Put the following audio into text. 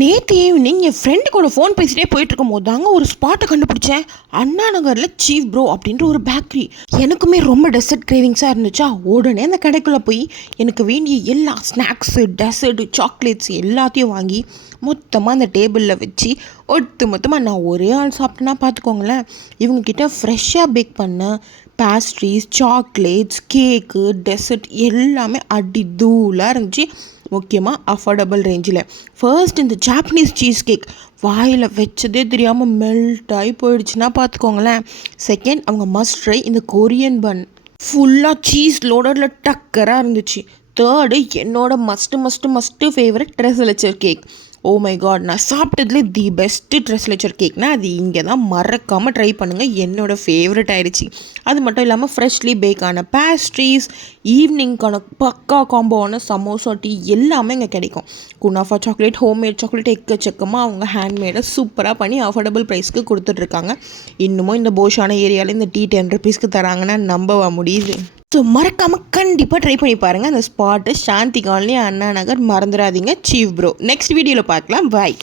நேற்று ஈவினிங் என் ஃப்ரெண்டு கூட ஃபோன் பேசிட்டே போயிட்டு இருக்கும் போது தாங்க ஒரு ஸ்பாட்டை கண்டுபிடிச்சேன். அண்ணா நகரில் சீஃப் ப்ரோ அப்படின்ற ஒரு பேக்கரி. எனக்குமே ரொம்ப டெசர்ட் கிரேவிங்ஸாக இருந்துச்சா, உடனே அந்த கடைக்குள்ளே போய் எனக்கு வேண்டிய எல்லா ஸ்நாக்ஸு, டெசர்ட்டு, சாக்லேட்ஸ் எல்லாத்தையும் வாங்கி மொத்தமாக அந்த டேபிளில் வச்சு மொத்தமாக நான் ஒரே ஆள் சாப்பிட்டேன்னா பார்த்துக்கோங்களேன். இவங்கக்கிட்ட ஃப்ரெஷ்ஷாக பேக் பண்ண பேஸ்ட்ரீஸ், சாக்லேட்ஸ், கேக்கு, டெசர்ட் எல்லாமே அடி தூளாக இருந்துச்சு. முக்கியமாக அஃபோர்டபுள் ரேஞ்சில். ஃபர்ஸ்ட் இந்த ஜாப்பனீஸ் சீஸ் கேக் வாயில் வச்சதே தெரியாமல் மெல்ட் ஆகி போயிடுச்சுன்னா பார்த்துக்கோங்களேன். செகண்ட் அவங்க மஸ்ட் ட்ரை இந்த கொரியன் பன், ஃபுல்லாக சீஸ் லோடரில் டக்கராக இருந்துச்சு. தேர்டு என்னோட must favourite tres leches cake. Oh my god, நான் சாப்பிட்டதுலே தி பெஸ்ட்டு ட்ரெஸ்லெச்சர் கேக்னா அது இங்கே தான். மறக்காமல் ட்ரை பண்ணுங்கள், என்னோடய ஃபேவரட் ஆகிடுச்சு. அது மட்டும் இல்லாமல் ஃப்ரெஷ்லி பேக்கான பேஸ்ட்ரீஸ், ஈவினிங்கான பக்கா காம்போவான சமோசா, டீ எல்லாமே இங்கே கிடைக்கும். குனாஃபா சாக்லேட், ஹோம்மேட் சாக்லேட் எக்கச்சக்கமாக அவங்க ஹேண்ட்மேடை சூப்பராக பண்ணி அஃபோர்டபுள் ப்ரைஸ்க்கு கொடுத்துட்ருக்காங்க. இன்னமும் இந்த போஷான ஏரியாவில் இந்த டீ 10 ருபீஸ்க்கு தராங்கன்னா நம்பவா முடியுது? ஸோ மறக்காமல் கண்டிப்பாக ட்ரை பண்ணி பாருங்கள். அந்த ஸ்பாட்டு சாந்தி காலனி, அண்ணா நகர். மறந்துடாதீங்க, சீஃப் ப்ரோ. நெக்ஸ்ட் வீடியோவில் பார்க்கலாம். பாய்.